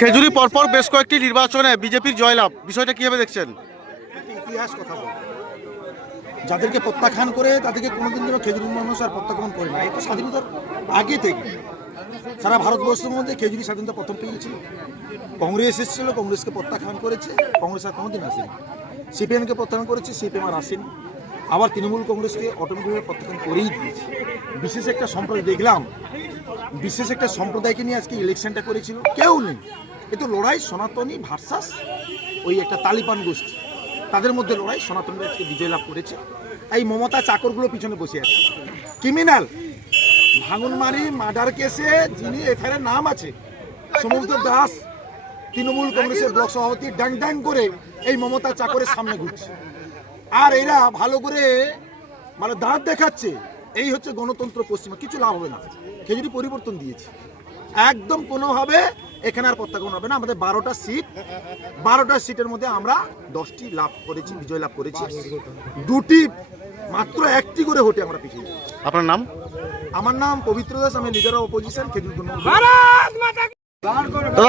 খেজুরি পরপর বেশ কয়েকটি নির্বাচনে বিজেপির জয়লাভ। বিষয়টা কীভাবে দেখছেন? ইতিহাস কথা যাদেরকে প্রত্যাখ্যান করে তাদেরকে কোনোদিন যেন খেজুরি মানুষ আর প্রত্যাখ্যান করে না। এটা স্বাধীনতার আগে থেকে। সারা ভারতবর্ষের মধ্যে খেজুরি স্বাধীনতা প্রথম পেয়েছিল কংগ্রেস এসেছিল, কংগ্রেসকে প্রত্যাখ্যান করেছে, কংগ্রেস আর কোনোদিন আসেনি। সিপিএমকে প্রত্যাখ্যান করেছে, সিপিএম আর আসেনি। আবার তৃণমূল কংগ্রেসকে অটোমেটিকভাবে প্রত্যাখ্যান করেই দিয়েছে। বিশেষ একটা সম্প্রদায়, দেখলাম, বিশেষ একটা সম্প্রদায়কে নিয়ে আজকে ইলেকশনটা করেছিল। কেউ নেই। এ তো লড়াই সনাতনী ভার্সাস, ওই একটা তালিবান গোষ্ঠী। তাদের মধ্যে লড়াই সনাতনরা আজকে বিজয় লাভ করেছে। এই মমতা চাকরগুলো পিছনে বসে আছে। ক্রিমিনাল ভাঙনমারি মার্ডার কেসে যিনি এফআইআর নাম আছে সমুদ্র দাস, তৃণমূল কংগ্রেসের ব্লক সভাপতি, ড্যাং ড্যাং করে এই মমতা চাকরের সামনে ঘুরছে। আর এরা ভালো করে মানে দাঁত দেখাচ্ছে, এই হচ্ছে গণতন্ত্র পশ্চিমা, কিছু লাভ হবে না। খেজুরি পরিবর্তন দিয়েছে। একদম কোনোভাবে এখানে আর প্রত্যাখ্যান হবে না। আমাদের বারোটা সিট বারোটা সিটের মধ্যে আমরা দশটি লাভ করেছি বিজয় লাভ করেছি। দুটি মাত্র একটি করে ভোটে আমরা পিছিয়ে আপনার নাম? আমার নাম পবিত্র দাস আমি লিডার অফ অপোজিশন খেজুর দাদা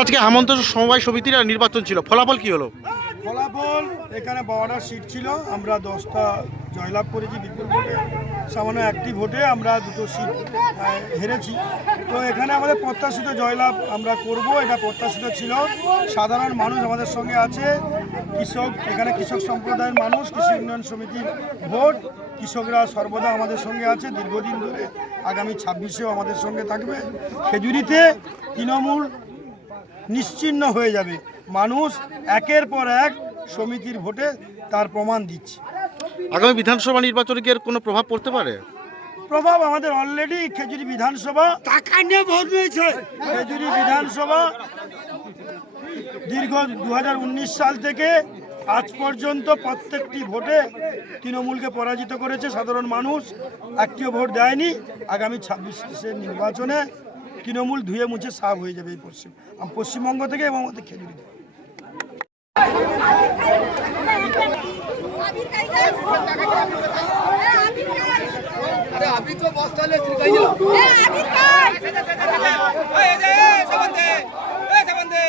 আজকে হেমন্ত সমবায় সমিতির নির্বাচন ছিল। ফলাফল কি হলো? ফলাফল এখানে বারোটা সিট ছিল। আমরা দশটা জয়লাভ করেছি বিপুল ভোটে। সামান্য একটি ভোটে আমরা দুটো সিট হেরেছি। তো এখানে আমাদের প্রত্যাশিত জয়লাভ আমরা করব, এটা প্রত্যাশিত ছিল। সাধারণ মানুষ আমাদের সঙ্গে আছে, কৃষক, এখানে কৃষক সম্প্রদায়ের মানুষ, কৃষি উন্নয়ন সমিতির ভোট। কৃষকরা সর্বদা আমাদের সঙ্গে আছে, দীর্ঘদিন ধরে আগামী ছাব্বিশেও আমাদের সঙ্গে থাকবে। খেজুরিতে তৃণমূল নিশ্চিহ্ন হয়ে যাবে। মানুষ একের পর এক সমিতির ভোটে তার প্রমাণ দিচ্ছে। আগামী বিধানসভা নির্বাচনে কি এর কোনো প্রভাব পড়তে পারে? প্রভাব আমাদের অলরেডি খেজুরি বিধানসভা। টাকা নিয়ে ভোট হয়েছে খেজুরি বিধানসভা দীর্ঘ দু হাজার উনিশ সাল থেকে আজ পর্যন্ত প্রত্যেকটি ভোটে তৃণমূলকে পরাজিত করেছে সাধারণ মানুষ। একটিও ভোট দেয়নি। আগামী ছাব্বিশের নির্বাচনে তৃণমূল ধুয়ে মুছে সাফ হয়ে যাবে এই পশ্চিম পশ্চিমবঙ্গ থেকে এবং আমাদের খেজুরি থেকে। अभी तो बहुत सारे श्रीकाइयो ए अभी का ए ए सबंदे ए सबंदे